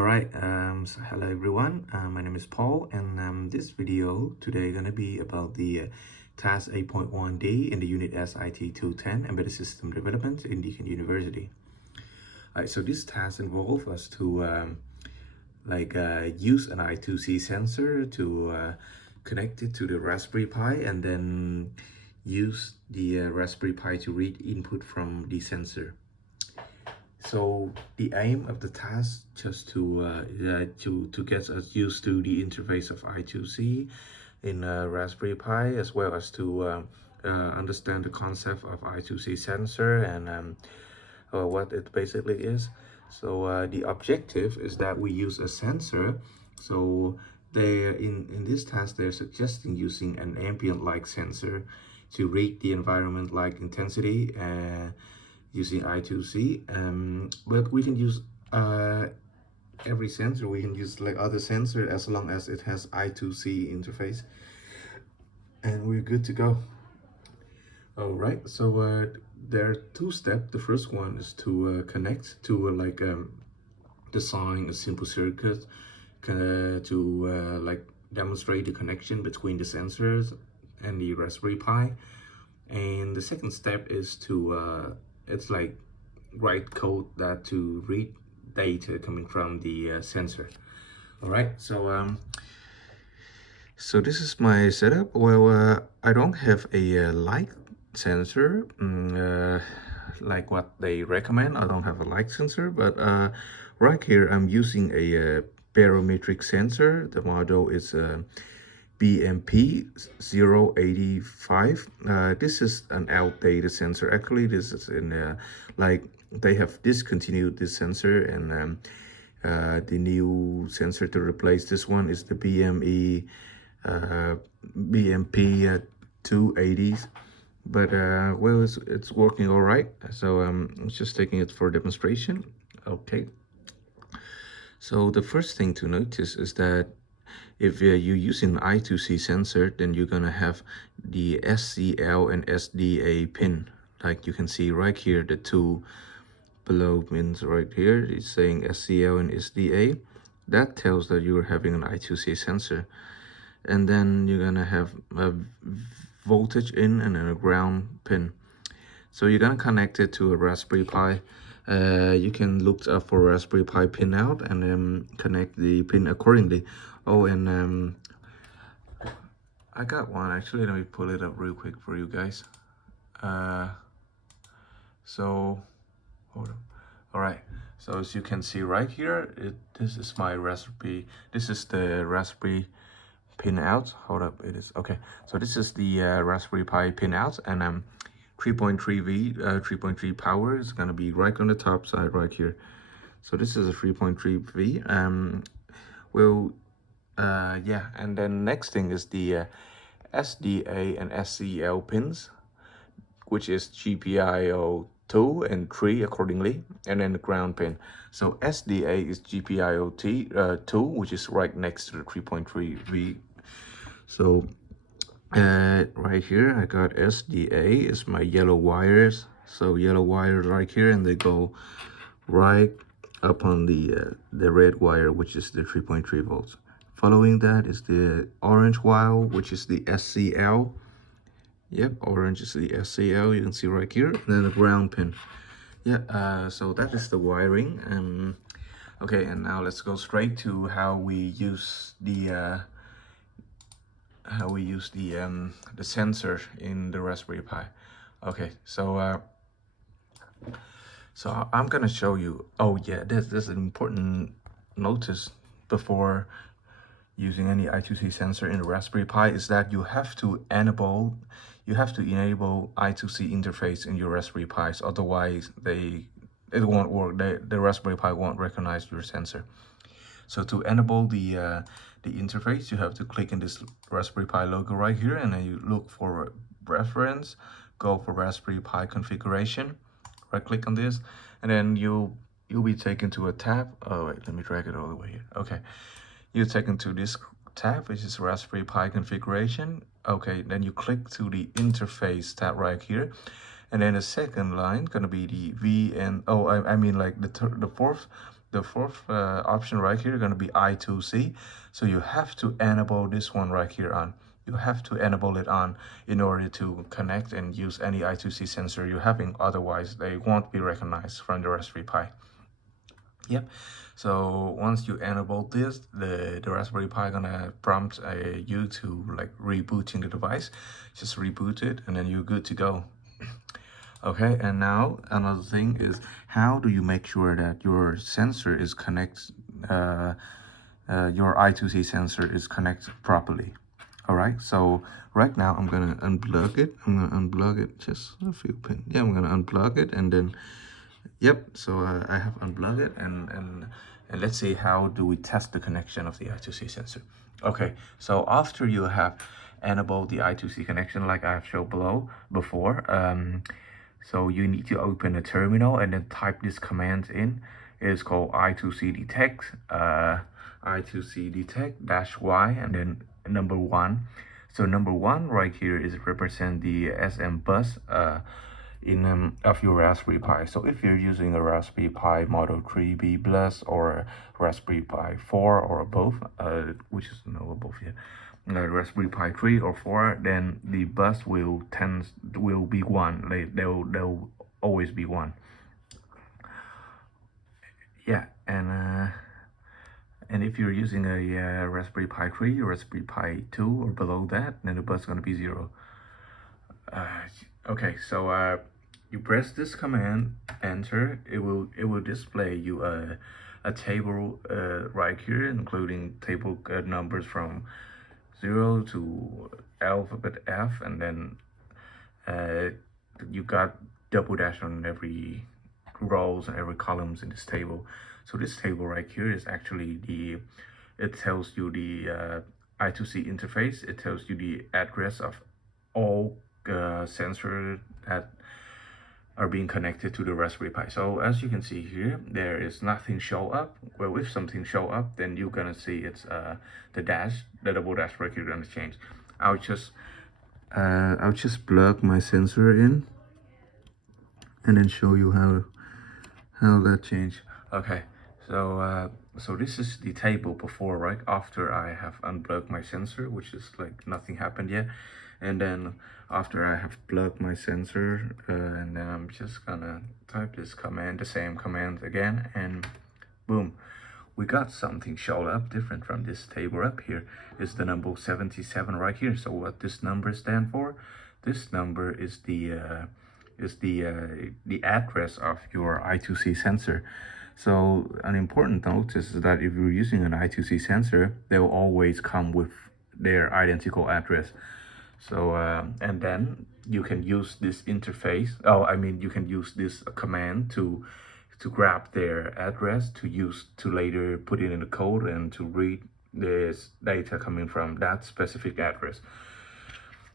All right, so hello everyone. My name is Paul, and this video today gonna be about the task 8.1D in the unit SIT210 Embedded System Development in Deakin University. All right, so this task involves us to use an I2C sensor to connect it to the Raspberry Pi, and then use the Raspberry Pi to read input from the sensor. So the aim of the task just to get us used to the interface of I2C in Raspberry Pi, as well as to understand the concept of I2C sensor and what it basically is. So the objective is that we use a sensor. So they in this task they're suggesting using an ambient light sensor to read the environment light intensity using I2C, but we can use every sensor. We can use like other sensor as long as it has I2C interface, and we're good to go. All right, so there are two steps. The first one is to connect to design a simple circuit to demonstrate the connection between the sensors and the Raspberry Pi. And the second step is to write code that to read data coming from the sensor. All right, so this is my setup. Well, I don't have a light sensor like what they recommend. I don't have a light sensor, but right here I'm using a barometric sensor. The model is BMP 085. This is an outdated sensor. Actually, this is in they have discontinued this sensor, and the new sensor to replace this one is the BMP 280. But well, it's working all right. So I'm just taking it for demonstration. Okay. So the first thing to notice is that if you're using an I2C sensor, then you're gonna have the SCL and SDA pin. Like you can see right here, the two below pins right here is saying SCL and SDA. That tells that you're having an I2C sensor. And then you're gonna have a voltage in and then a ground pin. So you're gonna connect it to a Raspberry Pi. You can look up for Raspberry Pi pin out and then connect the pin accordingly. Oh, and I got one actually. Let me pull it up real quick for you guys. So hold on. All right, so as you can see right here, this is my Raspberry. This is the Raspberry pin out. Hold up, it is okay. So this is the Raspberry Pi pin out, and 3.3 V 3.3 power is gonna be right on the top side right here. So this is a 3.3 V. Yeah, and then next thing is the SDA and SCL pins, which is GPIO 2 and 3 accordingly, and then the ground pin. So SDA is GPIO 2, which is right next to the 3.3 V. So right here I got SDA is my yellow wires. So yellow wires right here, and they go right up on the red wire, which is the 3.3 volts. Following that is the orange wire, which is the SCL. Yep, orange is the SCL, you can see right here. And then the ground pin. Yeah, so that is the wiring. Okay, and now let's go straight to how we use the sensor in the Raspberry Pi. Okay, so I'm gonna show you. Oh yeah, there's an important notice before using any I2C sensor in the Raspberry Pi is that you have to enable I2C interface in your Raspberry Pis. Otherwise, it won't work. The Raspberry Pi won't recognize your sensor. So to enable the interface, you have to click in this Raspberry Pi logo right here, and then you look for reference, go for Raspberry Pi configuration, right click on this, and then you'll be taken to a tab. Oh wait, let me drag it all the way here. Okay, you're taken to this tab, which is Raspberry Pi configuration. Okay, then you click to the interface tab right here, and then the second line gonna be the V and I mean like the fourth the fourth option right here is going to be I2C. So you have to enable this one right here on. You have to enable it on in order to connect and use any I2C sensor you're having. Otherwise, they won't be recognized from the Raspberry Pi. Yep. So once you enable this, the Raspberry Pi gonna prompt you to like rebooting the device. Just reboot it, and then you're good to go. Okay, and now another thing is, how do you make sure that your sensor is your I2C sensor is connected properly? All right, so right now I'm gonna unplug it. I'm gonna unplug it, just a few pins. Yeah, I'm gonna unplug it, and then, yep, so I have unplugged it, and let's see how do we test the connection of the I2C sensor. Okay, so after you have enabled the I2C connection like I have shown below before, so you need to open a terminal and then type this command in. It's called I2C detect, I2C detect -y, and then number 1. So number 1 right here is represent the SM bus of your Raspberry Pi. So if you're using a Raspberry Pi Model 3B Plus or Raspberry Pi 4 or both, which is no both yet, Raspberry Pi 3 or 4, then the bus will be 1. They'll always be 1. Yeah, and if you're using a Raspberry Pi 3 or Raspberry Pi 2 or below that, then the bus is gonna be 0. Okay, so you press this command, enter. It will display you a table right here, including table numbers from 0 to alphabet F, and then you got double dash on every rows and every columns in this table. So this table right here is actually it tells you the I2C interface. It tells you the address of all sensors that are being connected to the Raspberry Pi. So as you can see here, there is nothing show up. Well, if something show up, then you're gonna see it's the double dash right here gonna change. I'll just plug my sensor in and then show you how that changed. Okay, so so this is the table before, right after I have unplugged my sensor, which is like nothing happened yet. And then after I have plugged my sensor, and then I'm just gonna type this command, the same command again, and boom, we got something showed up different from this table up here. Is the number 77 right here. So what this number stand for? This number is the address of your I2C sensor. So an important notice is that if you're using an I2C sensor, they'll always come with their identical address. So and then you can use this interface. You can use this command to grab their address to later put it in the code and to read this data coming from that specific address.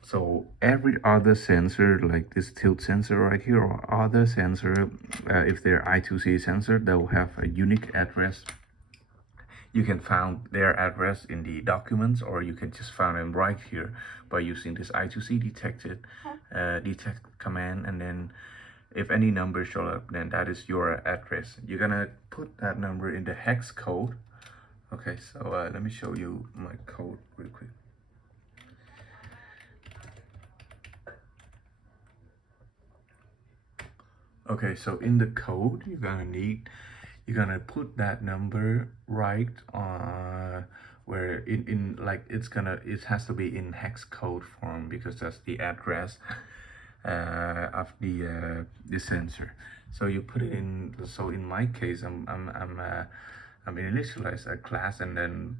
So every other sensor, like this tilt sensor right here, or other sensor, if they're I2C sensor, they'll have a unique address. You can find their address in the documents, or you can just find them right here by using this I2C detect command, and then if any number show up, then that is your address. You're gonna put that number in the hex code. Okay, so let me show you my code real quick. Okay, so in the code, you're gonna put that number right where it has to be in hex code form, because that's the address of the sensor. So you put it in. So in my case, I'm initialize a class and then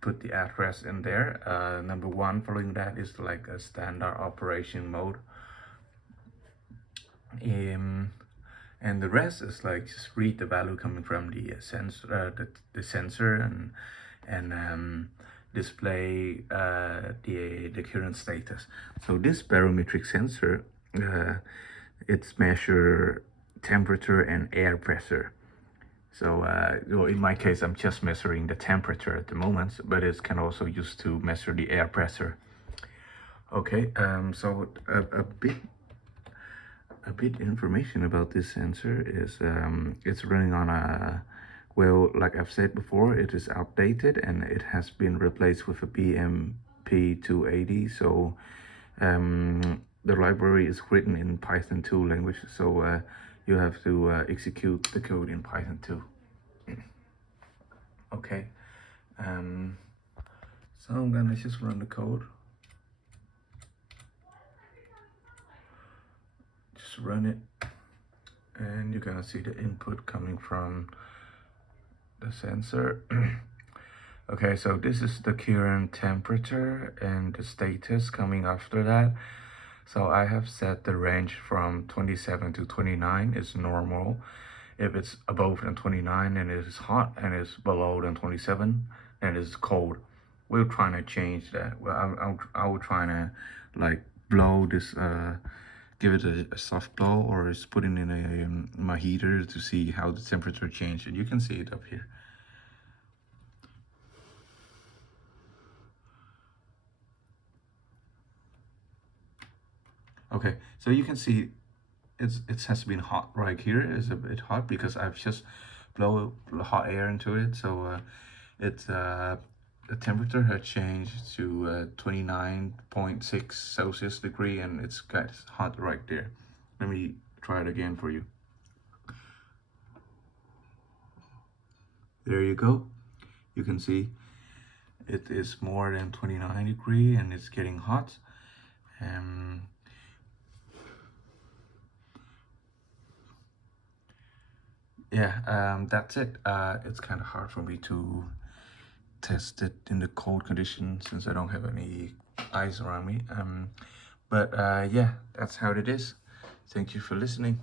put the address in there. Number 1 following that is like a standard operation mode. And the rest is like just read the value coming from the sensor, the sensor, and display the current status. So this barometric sensor, it's measure temperature and air pressure. So in my case, I'm just measuring the temperature at the moment, but it can also used to measure the air pressure. Okay, so a bit information about this sensor is it's running on a, well, like I've said before, it is outdated and it has been replaced with a BMP280. So the library is written in Python 2 language, so you have to execute the code in Python 2. Okay, so I'm gonna just run the code. Just run it, and you're gonna see the input coming from the sensor. Okay, so this is the current temperature and the status coming after that. So I have set the range from 27 to 29 is normal. If it's above than 29 and it is hot, and it's below than 27 and it's cold, we're trying to change that. Well, I will try to like blow this, give it a soft blow, or just put it in my heater to see how the temperature changes. And you can see it up here. Okay, so you can see it has been hot right here. It's a bit hot because I've just blow hot air into it. So the temperature has changed to 29.6 Celsius degree, and it's got hot right there. Let me try it again for you. There you go. You can see it is more than 29 degree and it's getting hot. Yeah, that's it. It's kind of hard for me to test it in the cold conditions since I don't have any ice around me. But yeah, that's how it is. Thank you for listening.